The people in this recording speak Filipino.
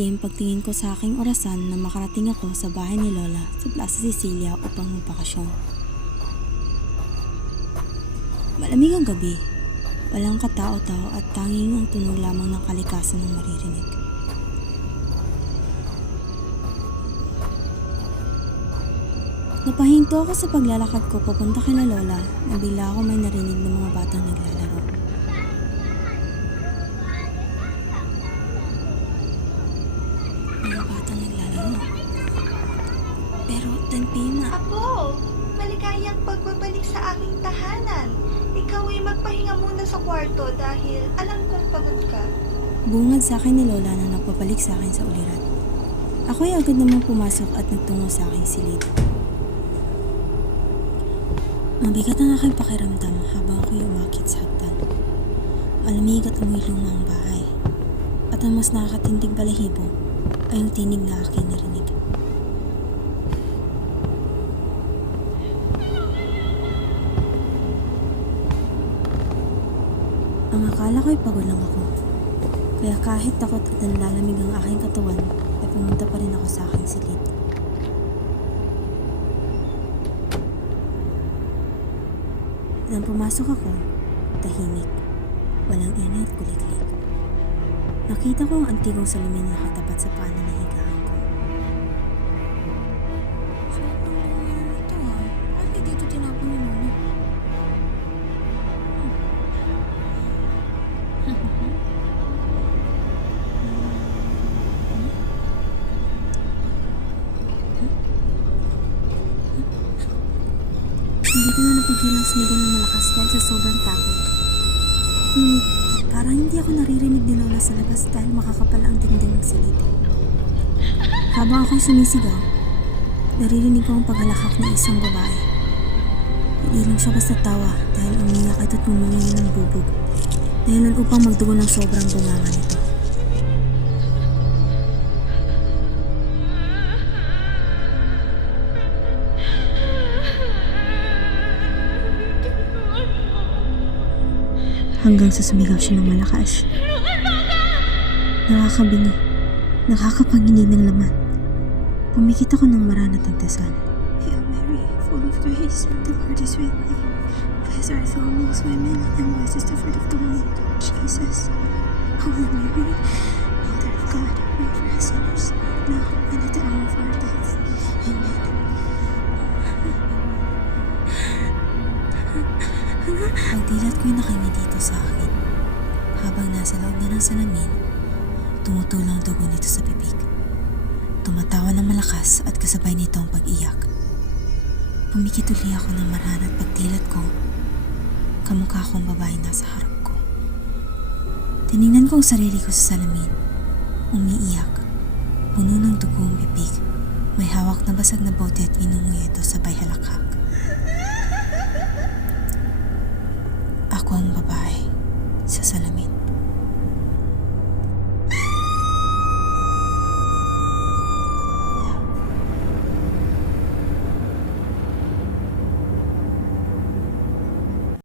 lihim pagtingin ko sa aking orasan na makarating ako sa bahay ni Lola sa Plaza Sicilia upang magbakasyon. Malamig ang gabi, walang katao-tao at tanging ang tunog lamang ng kalikasan ang maririnig. Napahinto ako sa paglalakad ko papunta kina Lola na bigla ako may narinig ng mga batang naglalaro. Mga batang naglalaro. Pero 10 p.m. na. Apo, maligayang pagbabalik sa aking tahanan. Ikaw ay magpahinga muna sa kwarto dahil alam kong pagod ka. Bungad sa akin ni Lola na nagpabalik sa akin sa uliran. Ako ay agad namang pumasok at nagtungo sa aking silid. Mabigat ang aking pakiramdam habang ako'y umakyat sa hagdan. Malamig at amoy luma ang bahay. At ang mas nakakatindig balahibo ay ang tinig na aking narinig. Ang akala ko'y pagod lang ako. Kaya kahit takot at nanlalamig ang aking katawan, ay pumunta pa rin ako sa aking silid. Nang pumasok ako, tahimik, walang ingay at kuliklik. Nakita ko ang antigong salamin na nakatapat sa paanan ng higaan ko. Sarap ng lumayan ito ah. Bakit dito tinapon ni Lola? Hindi ko na napigilang sumigaw ng malakas dahil sa sobrang takot. Ngunit parang hindi ako naririnig ni Lola sa labas dahil makakapal ang dingding ng silid. Habang ako'y sumisigaw, naririnig ko ang paghalakak ng isang babae. Hindi lang siya basta tawa dahil umiyak at tumungi ng bubog. Dahilan upang magdugo ng sobrang bunganga nito. Hanggang sa sumigaw siya ng malakas. Nakakabingi, nakakapanginig ng laman. Pumikit ako ng maranat ang dasal. Hail Mary, full of grace, the Lord is with thee. Blessed art thou amongst women, and blessed is the fruit of the womb, Jesus. Holy Mary, Mother of God, pray for us sinners, now and at the hour of our death. Amen. Pagdilat ko'y nakangiti dito sa akin. Habang nasa loob na ng salamin, tumutulong ang dugo nito sa bibig. Tumatawa ng malakas at kasabay nito ang pag-iyak. Pumikit uli ako ng marana at pagdilat ko, kamukha kong babae nasa harap ko. Tiningnan ko ang sarili ko sa salamin. Umiiyak, puno ng dugo ang bibig. May hawak na basag na bote at minunguya ito sabay halakhak. Ako ang babae.